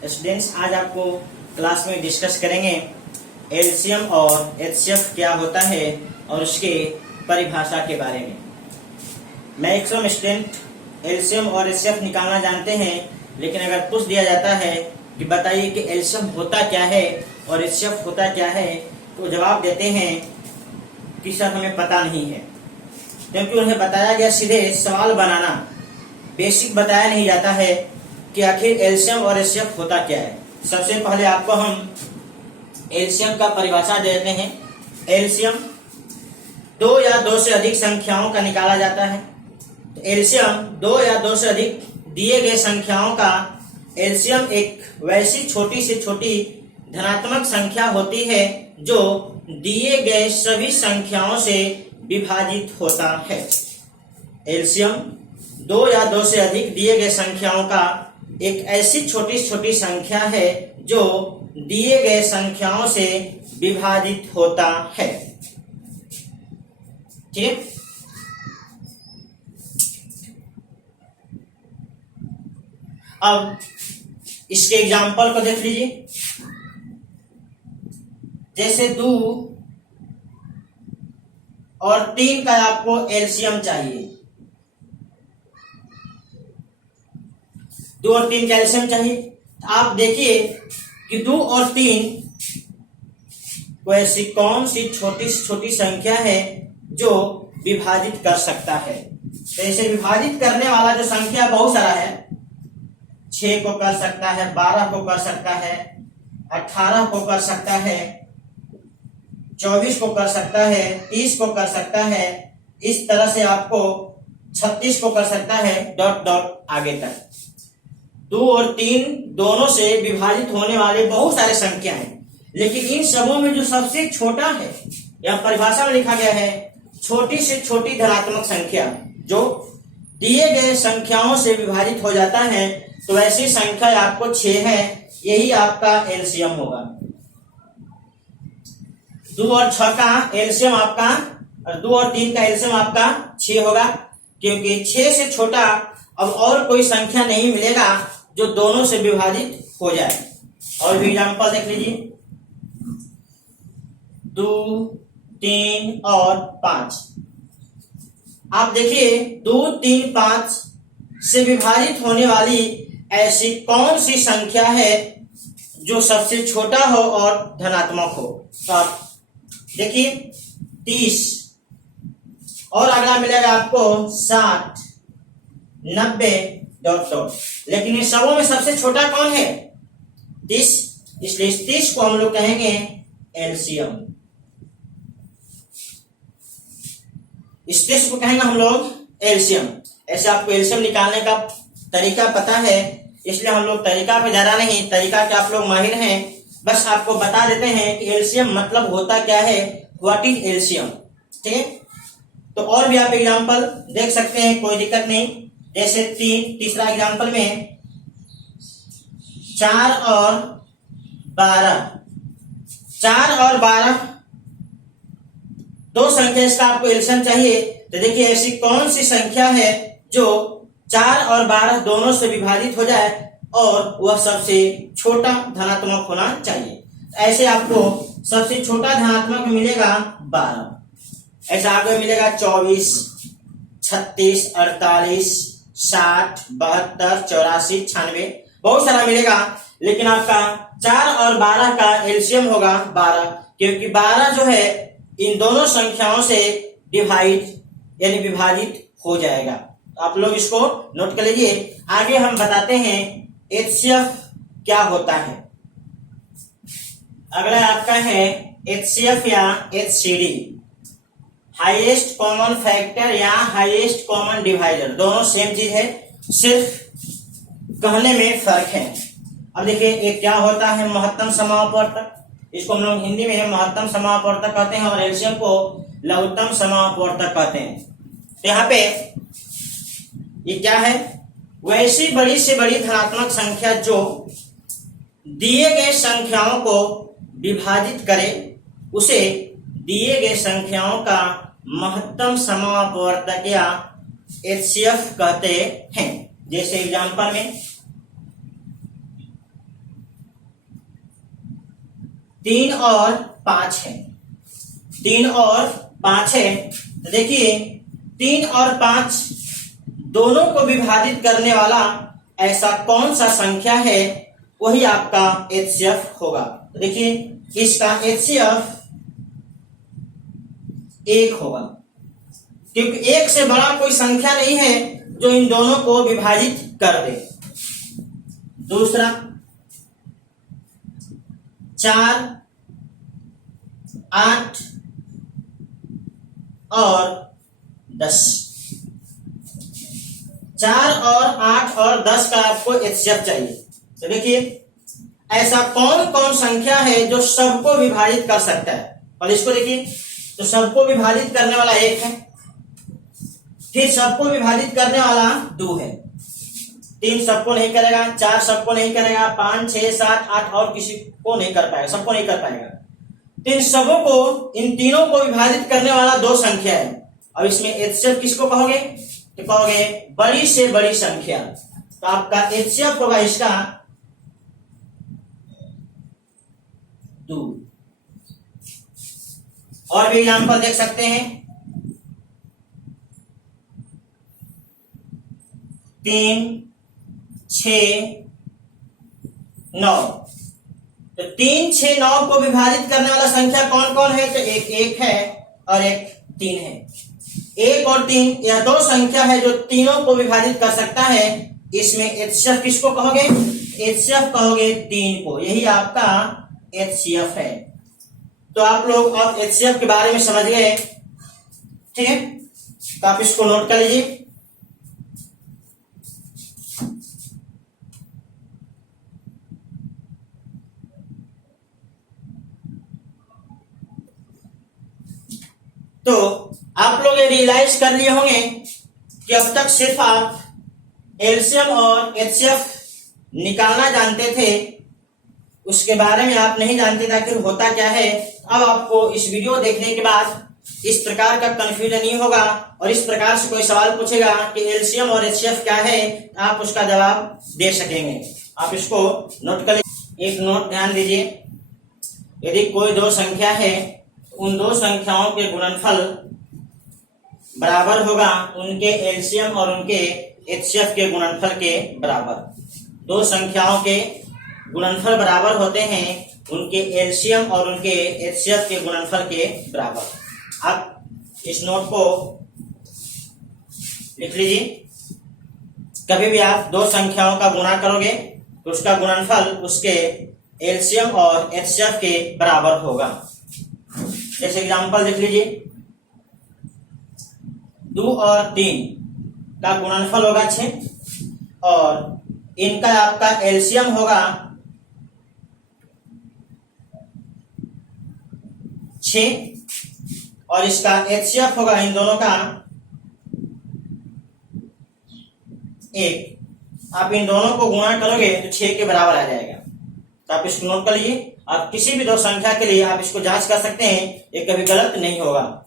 Students, आज आपको class में डिस्कस करेंगे एलसीएम और एचसीएफ क्या होता है और उसके परिभाषा के बारे में। मैक्सिमम स्टूडेंट एलसीएम और एचसीएफ निकालना जानते हैं, लेकिन अगर पूछ दिया जाता है कि बताइए कि एलसीएम होता क्या है और एचसीएफ होता क्या है, तो जवाब देते हैं कि सर हमें पता नहीं है, क्योंकि उन्हें बताया गया सीधे सवाल बनाना, बेसिक बताया नहीं जाता है कि आखिर एलसीएम और एचसीएफ होता क्या है। सबसे पहले आपको हम एलसीएम का परिभाषा देते हैं। एलसीएम दो या दो से अधिक संख्याओं का निकाला जाता है। तो एलसीएम दो या दो से अधिक दिए गए संख्याओं का एलसीएम एक वैसी छोटी से छोटी धनात्मक संख्या होती है जो दिए गए सभी संख्याओं से विभाजित होता है। एलसीएम दो या दो से अधिक दिए गए संख्याओं का एक ऐसी छोटी छोटी संख्या है जो दिए गए संख्याओं से विभाजित होता है। ठीक, अब इसके एग्जाम्पल को देख लीजिए। जैसे 2 और 3 का आपको एलसीएम चाहिए, 2 और 3 का एलसीएम चाहिए। आप देखिए कि 2 और 3 को ऐसी कौन सी छोटी से छोटी संख्या है जो विभाजित कर सकता है। तो इसे विभाजित करने वाला जो संख्या बहुत सारा है, 6 को कर सकता है, 12 को कर सकता है, 18 को कर सकता है, 24 को कर सकता है, 30 को कर सकता है, इस तरह से आपको 36 को कर सकता है, डॉट डॉट आगे तक। 2 और 3 दोनों से विभाजित होने वाले बहुत सारे संख्या हैं, लेकिन इन सबों में जो सबसे छोटा है, यह परिभाषा में लिखा गया है, छोटी से छोटी धनात्मक संख्या जो दिए गए संख्याओं से विभाजित हो जाता है, तो ऐसी संख्या आपको 6 है, यही आपका एलसीएम होगा। 2 और 6 का एलसीएम आपका, और 2 और 3 का एलसीएम आपका 6 होगा, क्योंकि 6 से छोटा अब और कोई संख्या नहीं मिलेगा जो दोनों से विभाजित हो जाए। और भी एग्जांपल देख लीजिए, 2, 3 और 5। आप देखिए 2, 3, 5 से विभाजित होने वाली ऐसी कौन सी संख्या है जो सबसे छोटा हो और धनात्मक हो। तो आप देखिए 30 और अगला मिलेगा आपको 60, 90 डॉट डॉट, लेकिन इन सबों में सबसे छोटा कौन है? 30, इसलिए इस 30 को हम लोग कहेंगे एलसीएम। इस 30 को कहेंगे हम लोग एलसीएम। ऐसे आपको एलसीएम निकालने का तरीका पता है, इसलिए हम लोग तरीका पे ज्यादा नहीं, तरीका के आप लोग माहिर हैं, बस आपको बता देते हैं कि एलसीएम मतलब होता क्या है, व्हाट इज एलसीएम। ठीक है, तो और भी आप एग्जांपल देख सकते हैं, कोई दिक्कत नहीं। जैसे तीसरा एग्जांपल में 4 और 12, 4 और 12 दो संख्या, इसका आपको एलसीएम चाहिए। तो देखिए ऐसी कौन सी संख्या है जो 4 और 12 दोनों से विभाजित हो जाए और वह सबसे छोटा धनात्मक होना चाहिए। ऐसे आपको सबसे छोटा धनात्मक मिलेगा 12, ऐसा आगे मिलेगा 24, 36, 48, 60, 72, 84, 96, बहुत सारा मिलेगा, लेकिन आपका 4 और 12 का एलसीएम होगा 12, क्योंकि 12 जो है इन दोनों संख्याओं से डिवाइड यानी विभाजित हो जाएगा। तो आप लोग इसको नोट कर लीजिए। आगे हम बताते हैं एचसीएफ क्या होता है। अगला आपका है एचसीएफ या एचसीडी, हाईएस्ट कॉमन फैक्टर या हाईएस्ट कॉमन डिवाइडर। दोनों सेम चीज है, सिर्फ कहने में फर्क है। अब देखिए एक क्या होता है महत्तम समापवर्तक, इसको हम लोग हिंदी में महत्तम समापवर्तक कहते हैं और एलसीएम को लघुत्तम समापवर्तक कहते हैं। तो यहाँ पे ये क्या है, वैसी बड़ी से बड़ी धनात्मक संख्या जो दिए गए संख्याओं को विभाजित करे, उसे दिए गए संख्याओं का महत्तम समापवर्तक या एचसीएफ कहते हैं। जैसे एग्जांपल में 3 और 5 है, 3 और 5 है। तो देखिए 3 और 5 दोनों को विभाजित करने वाला ऐसा कौन सा संख्या है, वही आपका HCF होगा। तो देखिए इसका HCF 1 होगा, क्योंकि 1 से बड़ा कोई संख्या नहीं है जो इन दोनों को विभाजित कर दे। दूसरा 4, 8 और 10, 4 और 8 और 10 का आपको HCF चाहिए। तो देखिए ऐसा कौन कौन संख्या है जो सबको विभाजित कर सकता है। और इसको देखिए, तो सबको विभाजित करने वाला 1 है, फिर सबको विभाजित करने वाला 2 है, 3 सबको नहीं करेगा, 4 सबको नहीं करेगा, 5, 6, 7, 8 और किसी को नहीं कर पाएगा, सबको नहीं कर पाएगा। तो इन सबों को, इन तीनों को विभाजित करने वाला 2 संख्या है। अब इसमें HCF किसको कहोगे, तो कहोगे बड़ी से बड़ी संख्या। तो आपका HCF होगा इसका 2। और भी एग्जाम्पल देख सकते हैं, 3, 6, 9। तो 3, 6, 9 को विभाजित करने वाला संख्या कौन कौन है, तो एक 1 है और एक 3 है। 1 और 3 यह 2 संख्या है जो तीनों को विभाजित कर सकता है। इसमें HCF किसको कहोगे, HCF कहोगे 3 को, यही आपका HCF है। तो आप लोग अब HCF के बारे में समझ गए, ठीक है। तो आप इसको नोट कर लीजिए। तो आप लोग ये रियलाइज कर लिए होंगे कि अब तक सिर्फ आप एलसीएम और HCF निकालना जानते थे, उसके बारे में आप नहीं जानते थे आखिर होता क्या है। अब आपको इस वीडियो देखने के बाद इस प्रकार का कंफ्यूजन नहीं होगा, और इस प्रकार से कोई सवाल पूछेगा कि एलसीएम और HCF क्या है, आप उसका जवाब दे सकेंगे। आप इसको नोट कर लीजिए। एक नोट ध्यान दीजिए, यदि कोई 2 संख्या है, उन 2 संख्याओं के गुणनफल बराबर होगा उनके एलसीएम और उनके HCF के गुणनफल के बराबर। 2 संख्याओं के गुणनफल बराबर होते हैं उनके एलसीएम और उनके HCF के गुणनफल के बराबर। आप इस नोट को लिख लीजिए। कभी भी आप 2 संख्याओं का गुणा करोगे तो उसका गुणनफल उसके एलसीएम और HCF के बराबर होगा। जैसे एग्जांपल लिख लीजिए, 2 और 3 का गुणनफल होगा 6 और इनका आपका एलसीएम होगा 6 और इसका HCF होगा इन दोनों का 1। आप इन दोनों को गुणा करोगे तो 6 के बराबर आ जाएगा। तो आप इसको नोट कर लीजिए। आप किसी भी 2 संख्या के लिए आप इसको जांच कर सकते हैं, ये कभी गलत नहीं होगा।